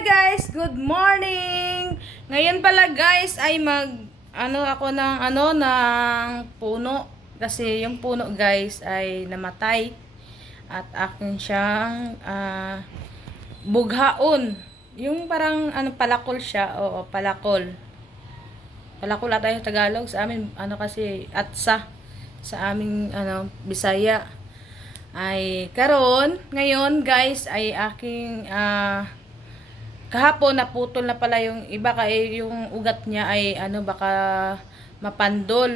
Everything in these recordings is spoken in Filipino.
Guys, good morning. Ngayon pala guys ay ako ng puno kasi yung puno guys ay namatay at akin siyang bughaon. Yung parang palakol siya. Oo, palakol. Palakol ata yung Tagalog sa amin kasi atsa sa aming Bisaya. Ay karon ngayon guys ay aking kahapon naputol na pala yung iba kay yung ugat niya ay baka mapandol,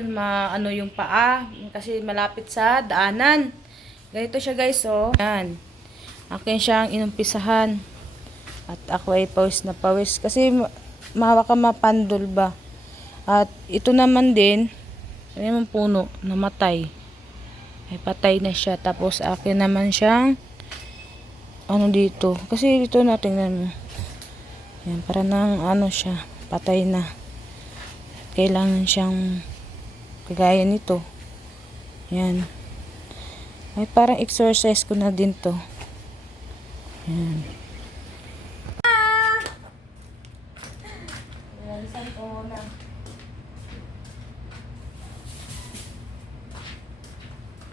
yung paa kasi malapit sa daanan. Ganito siya guys, oh. Yan. Akin siyang inumpisahan. At ako ay pawis na pawis kasi baka mapandol ba. At ito naman din, yung puno namatay. Ay patay na siya. Tapos akin naman siyang dito. Kasi dito natingnan mo. Yan, para nang siya, patay na. Kailangan siyang kagaya nito. Yan. Ay, parang exercise ko na din to. Yan. Nalisan ko na.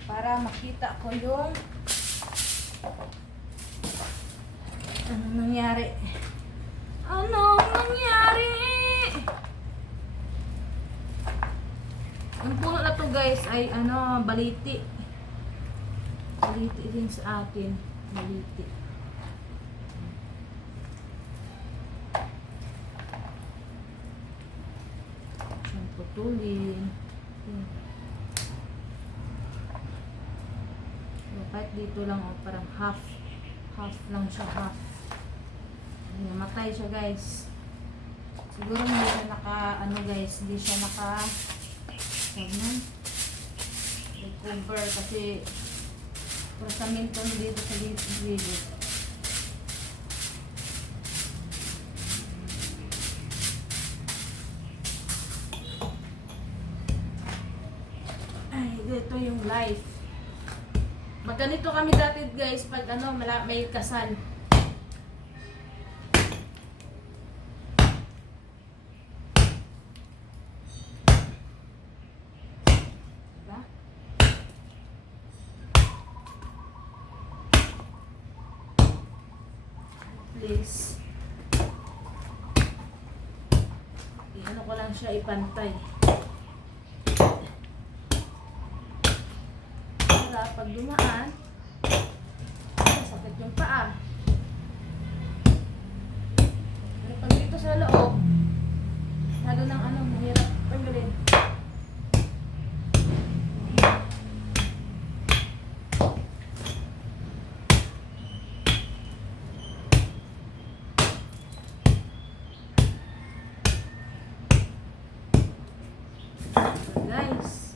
Para makita ko yung anong nangyari. Anong nangyari? Ang puno na to guys ay baliti. Baliti din sa akin. Baliti. Siyang putulin. Kahit dito lang parang half lang siya, half. Namatay siya guys. Siguro hindi siya hindi siya recover kasi prosamento dito sa video. Ay, dito yung life. Magganito kami dati guys pag may kasal. Please. Ko lang siya ipantay. Para pag dumaan, sakit yung paa. Pero pag dito sa loob, lalo ng mahirap tanggalin. Guys,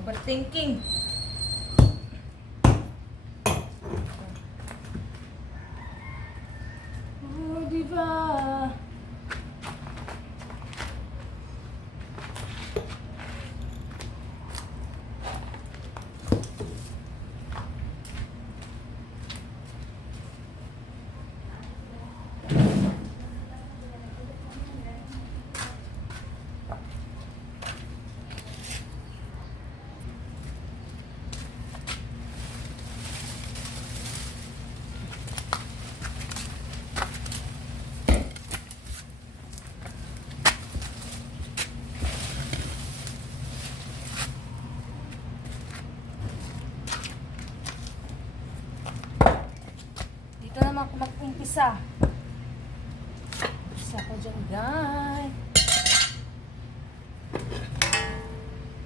overthinking. Oh, diba? umpisa. Umpisa ko dyan, guys.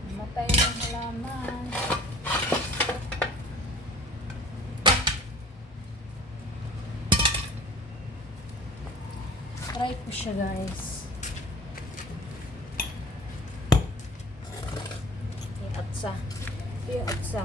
Namatay ng halaman. Try ko siya, guys. Yung atsa. Ito yung atsa.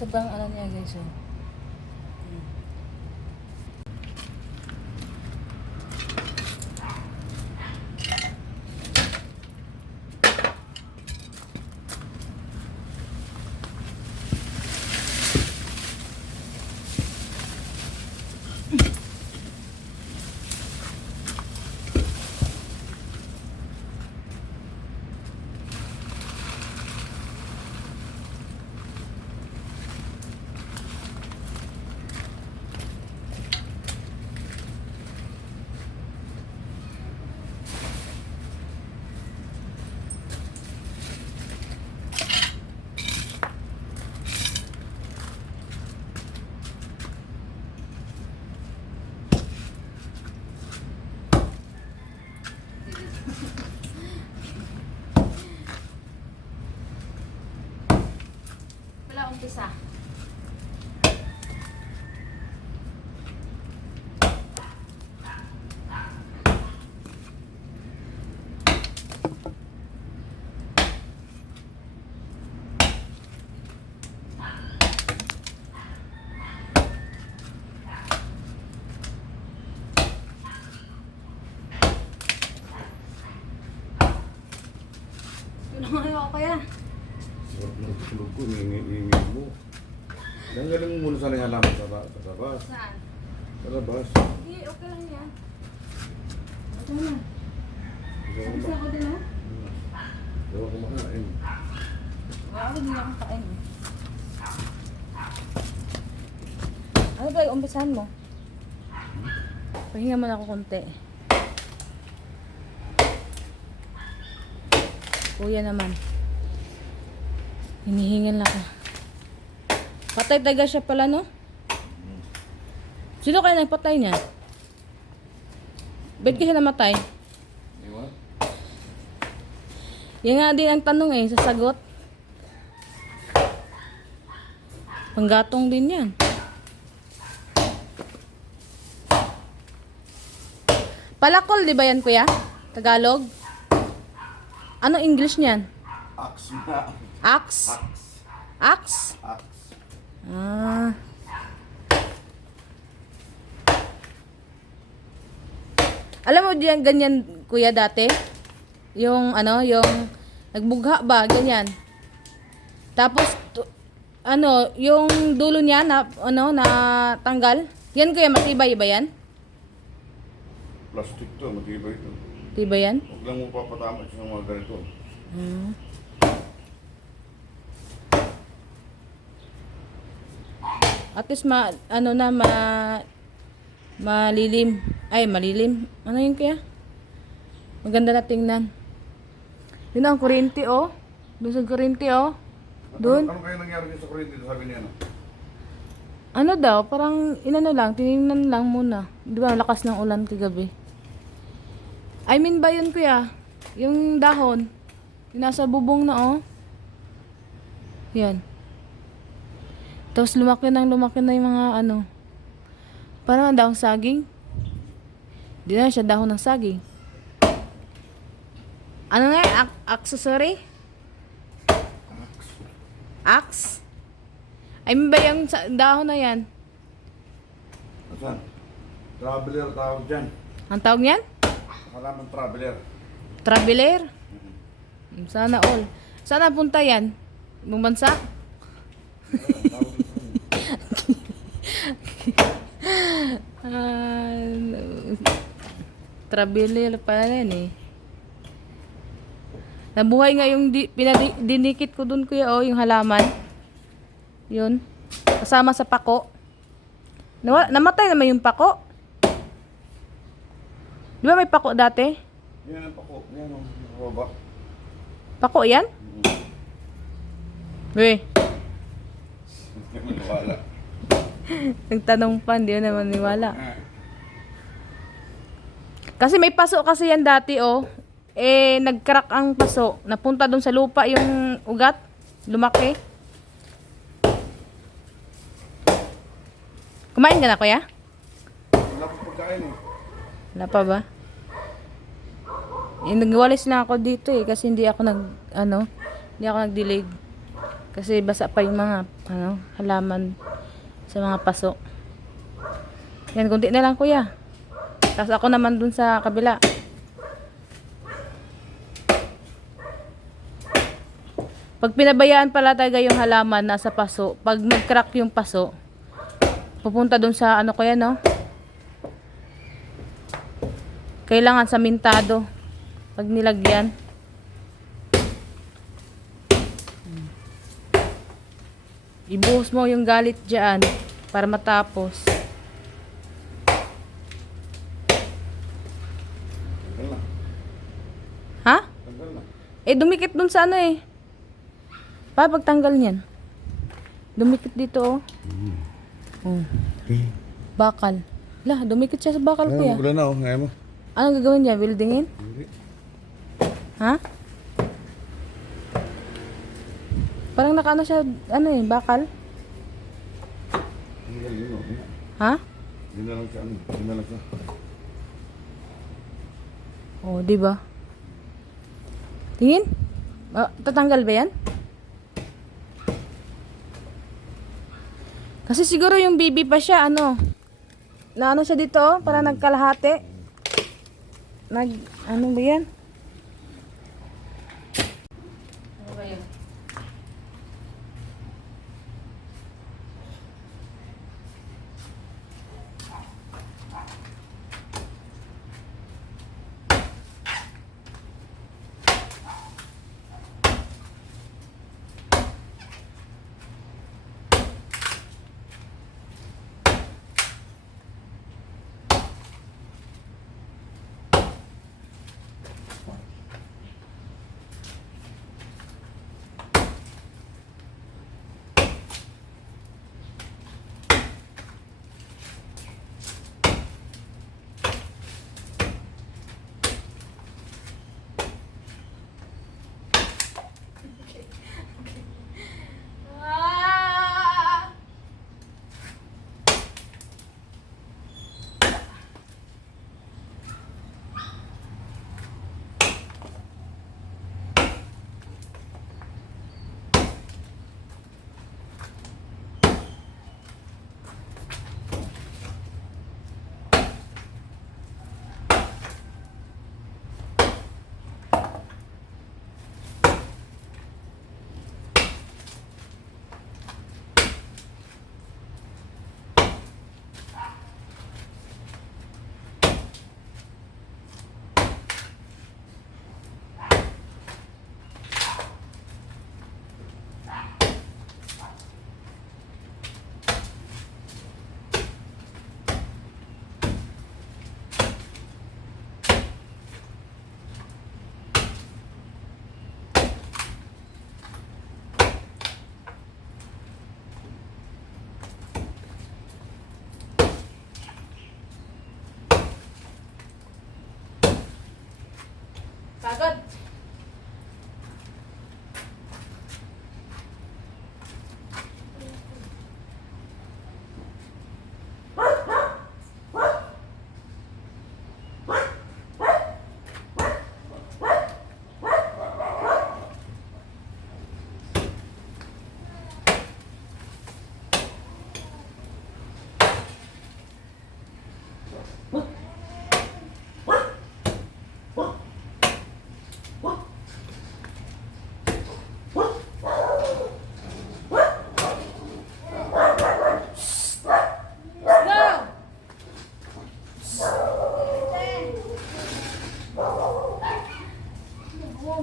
Sobrang ano niya, guys, oh. Wala umpisa. Tulungan ako kaya. Sarap ng tulog ko, ingi mo. Tanggalin mo muna sana yung halaman sa labas. Saan? Sa labas. Hindi, okay lang yan. Okay na. Hindi ako Umpisa ko din, oh. Hindi ako kumakain. Ako din akong kain. Ano ba yung umpisahan mo? Pahinga mo na ako konti. Kuya naman. Hinihingal ako. Patay taga siya pala, no? Sino kaya nagpatay niya? Ba't kasi namatay? Iwan? Yan nga din ang tanong eh, sa sagot. Panggatong din yan. Palakol, di ba yan, kuya? Tagalog? Ano English niyan? Axe na. Axe? Axe. Axe? Axe. Ah. Alam mo diyan ganyan kuya dati? Yung ano, yung nagbugha ba ganyan. Tapos ano, yung dulo niya na ano na tanggal. Yan kuya matibay ba yan? Plastic to, matibay to. Tibay yan? Huwag lang mo papatama sa mga ganito. Hmm. At least ano na malilim. Ay, malilim. Ano yun kaya? Maganda na tingnan. Yun ang kuryente, oh. Doon sa kuryente, oh. Doon. Ano kaya nangyari din sa kuryente? Sabi niya, no? Ano daw, parang inano lang, tinignan lang muna. Di ba, lakas ng ulan kagabi. I mean ba yun, kuya? Yung dahon. Yung nasa bubong na, oh. Yan. Tapos lumaki na yung mga ano. Parang dahon saging. Di na siya dahon ng saging. Ano nga? Accessory? Axe? I mean ba yung dahon na yan? Asan? Traveler tawag dyan. Ang tawag niyan? Halaman traveler. Traveler? Sana all. Sana punta yan? Ibang bansa? Traveler pala yan eh. Nabuhay nga yung dinikit ko dun kuya, oh, yung halaman. Yun. Kasama sa pako. Namatay naman yung pako. Di ba may pako dati? Yan ang pako. Yan ang roba. Pako yan? Uy, Hindi mo wala. nagtanong pa, hindi na maniwala. Kasi may paso kasi yan dati, oh. Eh, nag-crack ang paso. Napunta doon sa lupa yung ugat. Lumaki. Kumain ka na, kuya? Wala pa pagkain eh. Wala pa ba? Eh, nagwalis na ako dito eh. Kasi hindi ako hindi ako nag-delayed. Kasi basa pa yung mga, halaman sa mga paso. Yan, kunti na lang, kuya. Tapos ako naman dun sa kabila. Pag pinabayaan pala talaga yung halaman nasa paso, pag nag-crack yung paso, pupunta dun sa ko yan, no? Kailangan samintado pag nilagyan. Ibuhos mo yung galit dyan para matapos. Tanggal na. Ha? Tanggal na. Eh, dumikit dun sa eh. Pa, pagtanggal niyan. Dumikit dito, oh. Oh. Okay. Bakal. Lah, dumikit siya sa bakal, kuya. Wala na oh. Ngayon mo. Anong gagawin niya? Weldingin? Hindi. Ha? Parang nakaano siya, bakal? Tanggal yun oh. Ha? Yun na lang siya. Yun na lang siya. Oh, di ba? Tingin? Tatanggal ba yan? Kasi siguro yung baby pa siya, na siya dito, oh, para nagkalahati. Ano ba yan? Ano ba yan? Pagod.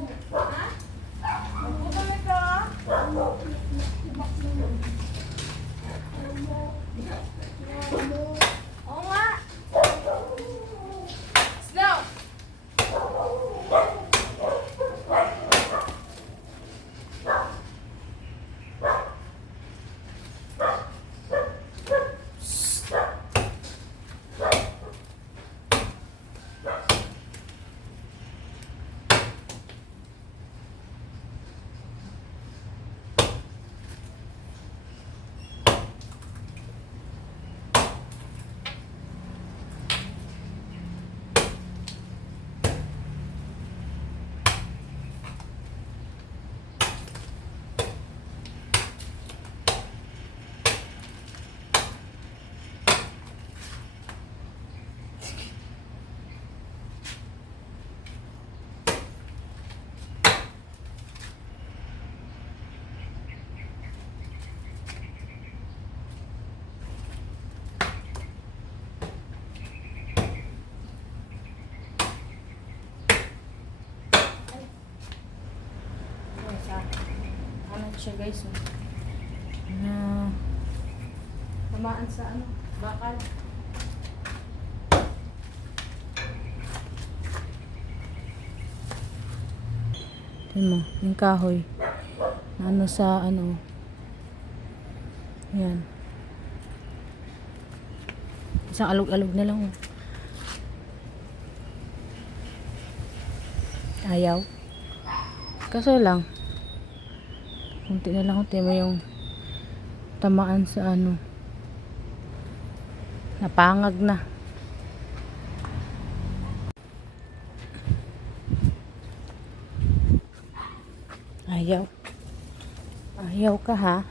Magpupang ito. Oo nga. Snow. Ano siya guys, oh. Na tamaan sa ano, bakal. Tingnan mo, yung kahoy. Ano sa ano. Yan. Isang alog-alog na lang, oh. Ayaw. Kaso lang, kunti na lang, kunti mo yung tamaan sa ano. Napangag na. Ayaw. Ayaw ka ha.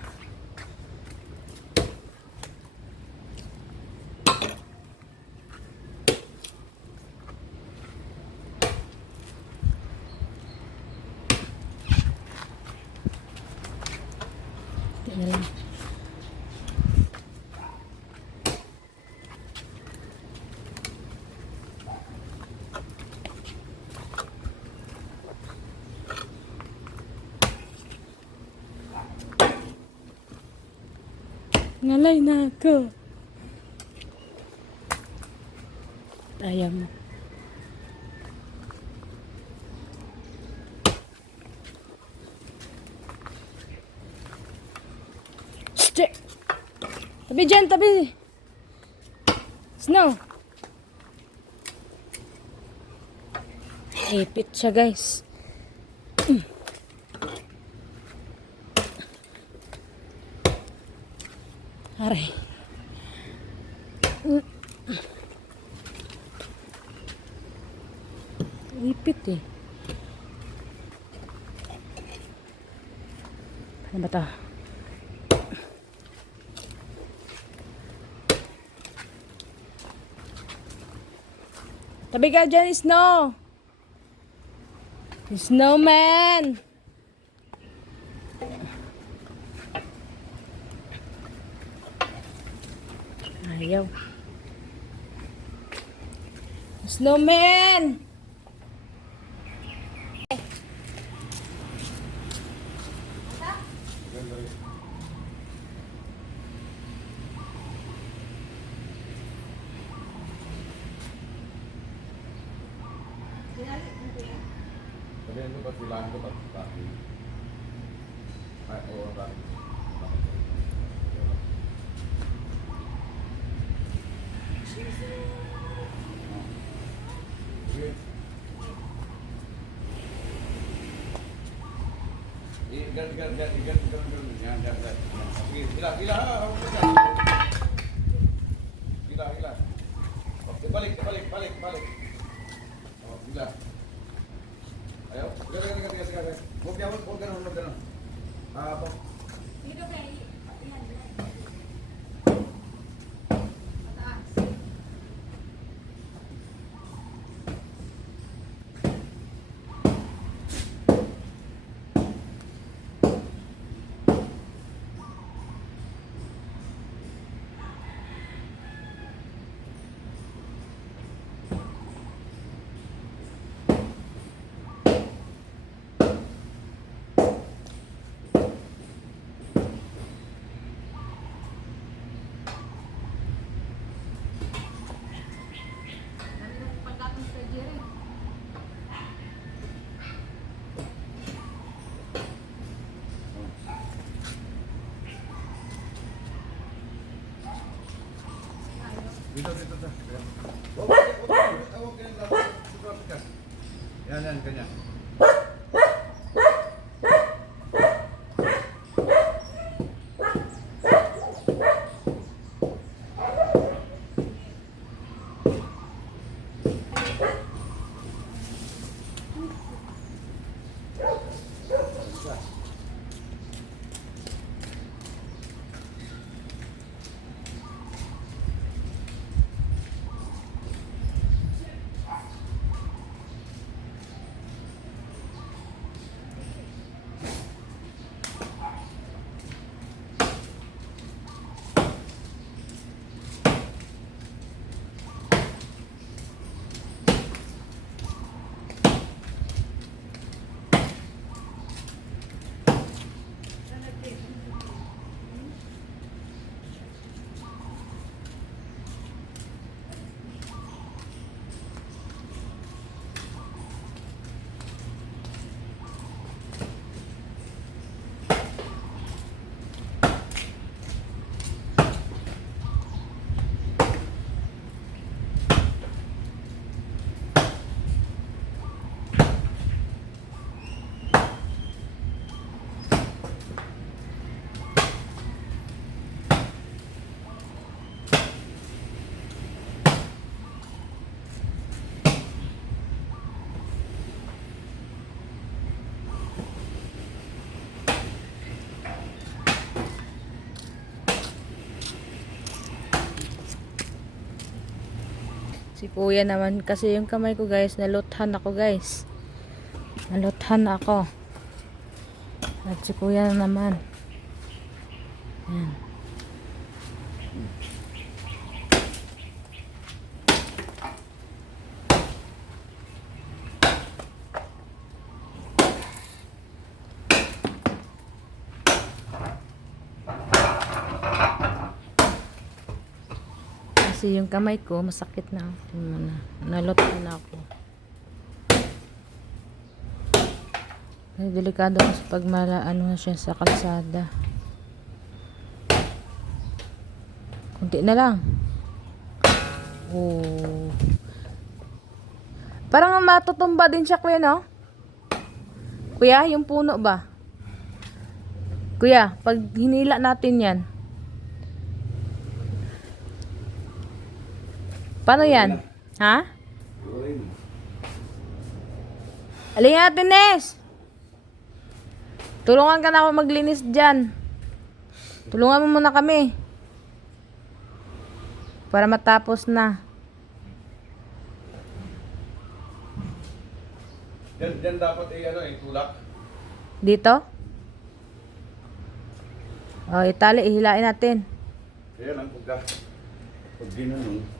Kunti na lang. Ngalay na ako. Ayaw mo. Shit! Tabi dyan, tabi! Snow! Ipit siya guys. Aray. Ipit eh. Ano ba ito? Tabi ka dyan, Snow! Snowman! Ayaw. Snowman! Sabihin ko ba sila ko ba? Ay, oo, bakit? Sige. Igan. Yan. Sige, hila ha. Hila. Okay, balik. Oh, hila. Ayaw. Sige. Huwag ganun. Apa? dito. Huwag ganyan lang. Lapit ka. Yan, ganyan. Si kuya naman, kasi yung kamay ko guys, naluthan ako guys. Naluthan ako. At si kuya naman. Yan. Kasi yung kamay ko, masakit na ako. Naluthan na ako. Ay, delikado kasi pag ano na siya sa kalsada. Kunti na lang. Oh. Parang matutumba din siya, kuya, no? Kuya, yung puno ba? Kuya, pag hinila natin yan. Paano yan? Ha? Alin natin, Nes! Tulungan ka na ako maglinis dyan. Tulungan mo muna kami. Para matapos na. Diyan dapat tulak. Dito? O, itali, ihilain natin. Kaya lang pag ginanong.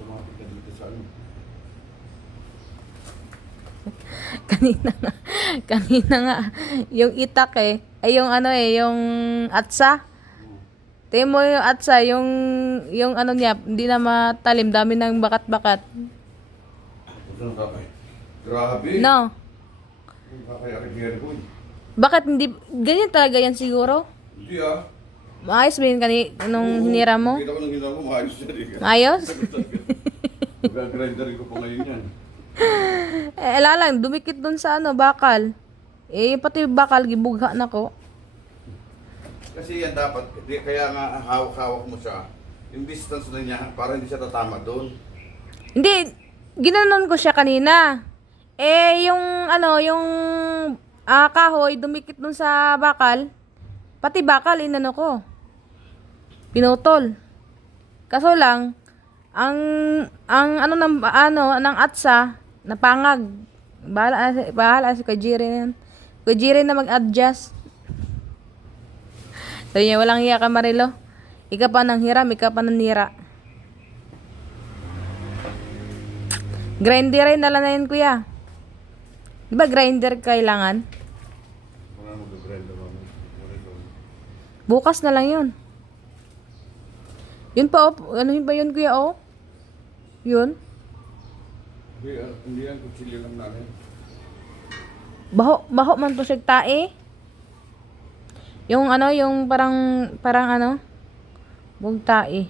Tumapit ka dito sa ano. Kanina nga, yung itak ay yung yung atsa. Tingnan mo yung atsa, yung ano niya, hindi na matalim, dami ng bakat-bakat. Ano kakay? Grabe. No. Kakay akigyan ko. Bakit hindi, ganyan talaga yan siguro? Hindi ah. Maayos ba yun nung hinira mo? Kita ko nung hinira mo, maayos siya rin. Maayos? Mag-grinderin ko pa ngayon yan. Lang, dumikit dun sa bakal. Pati bakal, gibugha na ko. Kasi yan dapat, kaya nga hawak-hawak mo siya. Yung distance na niya, para hindi siya tatama doon. Hindi, ginanon ko siya kanina. Yung kahoy, dumikit dun sa bakal. Pati bakal, inano ko. Pinutol. Kaso lang, ng atsa, napangag. Bahala si Kajiri na yan. Kajiri na mag-adjust. Sabi niya, walang hiya ka, Marilo. Ika pa nang hiram, ika pa nang nira. Grinder na lang na yun, kuya. Di ba grinder kailangan? Wala mo mag-grinder mo. Bukas na lang yun. Yun pa, ano yun ba yun, kuya, Yun. Hindi yan, kutsilyo lang namin. Baho man to siya tae. Yung ano, yung parang ano, bug tae.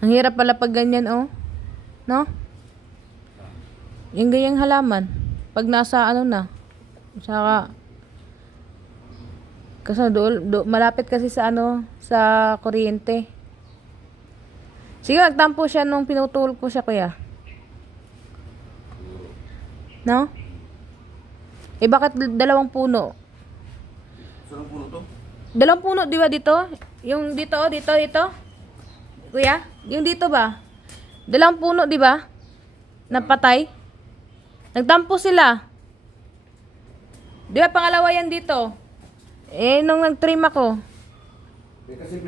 Ang hirap pala pag ganyan, oh. No? Yung ganyang halaman. Pag nasa ano na. Saka, kasi malapit kasi sa ano, sa kuryente. Sige, nagtampo siya nung pinutol ko siya, kuya. No? Eh, bakit dalawang puno? Saan ang puno to? Dalawang puno, di ba dito? Yung dito, oh, dito. Kuya, yung dito ba? Dalawang puno, di ba? Napatay. Nagtampo sila. Di ba pangalawa yan dito? Eh, nung nag-trim ako. Eh, kasi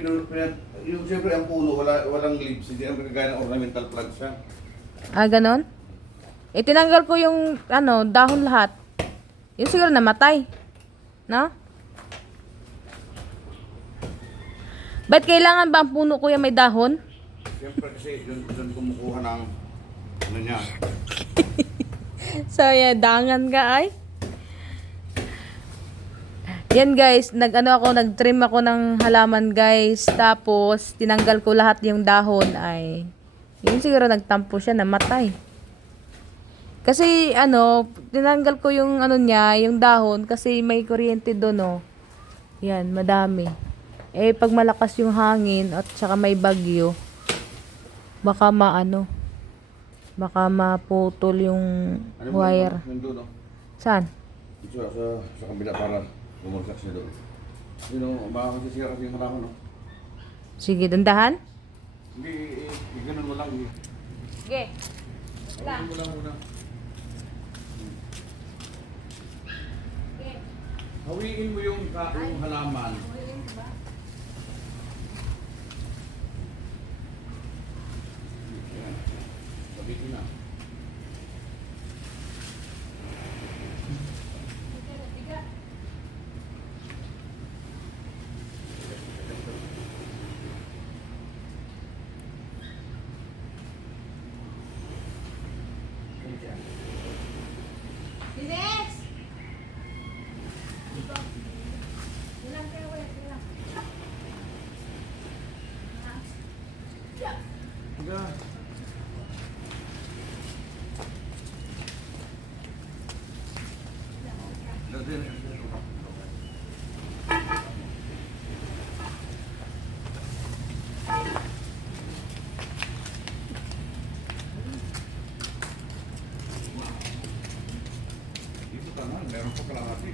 yung siyempre ang puno, walang leaves. Hindi ang kagaya ng ornamental plants siya. Ah, ganon? Eh, tinanggal ko yung, ano, dahon lahat. Yung siguro namatay. No? Ba't kailangan ba ang puno kuya may dahon? Siyempre kasi doon kumukuha ng ano niya. So, yeah, dangan ka ay. Yan guys, nag-trim ako ng halaman guys. Tapos, tinanggal ko lahat yung dahon ay. Yun siguro nagtampo siya, namatay. Kasi, ano, tinanggal ko yung ano niya, yung dahon. Kasi may kuryente doon, oh. Yan, madami. Eh, pag malakas yung hangin at saka may bagyo, baka baka maputol yung wire. Yung doon, no? Saan? Sa kabila para bumagsak siya doon. Yun o, baka masisira kasi yung halaman, no? Sige, dandahan. Hindi, ganun mo lang. Sige. Ganun mo lang muna. Hawiin mo yung halaman. Yan. Sabihin na. Tiga. Dito ka na, meron pa kalahati.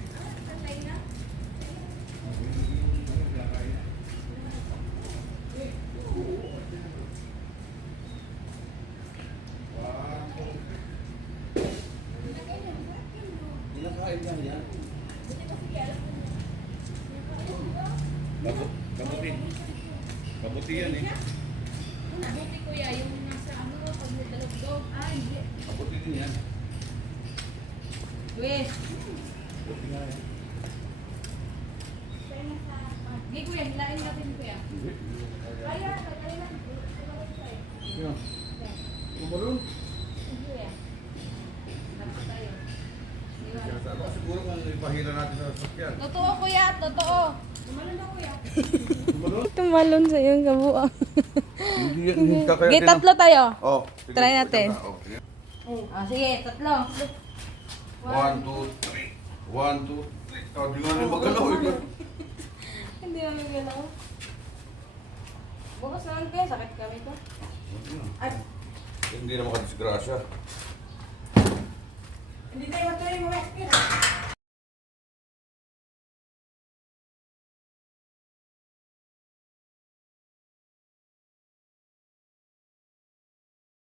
Kain lang yan. Kamuti. Kamuti yan eh. Buti kuya, yung nasa ano, pag may dalog-dog. Ah, hindi. Kamuti din yan. Weh. Kamuti nga yan. Hindi kuya, hilain natin kuya. Hindi. Kaya, lagay lang. Yan. Kumalun. Kuya. Dapat tayo. Ako siguro kung ipahila natin sa sasakyan. Totoo kuya, totoo. Tumalun ba kuya? Kumalun? Tumalon sa iyong kabuang. Hindi yan. Hindi kakaya. Okay, tatlo tayo. Oh, sige. Try natin. Oh, sige. Ah, sige, tatlo. 1, 2, 3. 1, 2, 3. Oh, di nga rin magalaw eh. Hindi na nagalaw. Bukas naman kuya, sakit kami to. Ay, Hindi na makadisgrasya.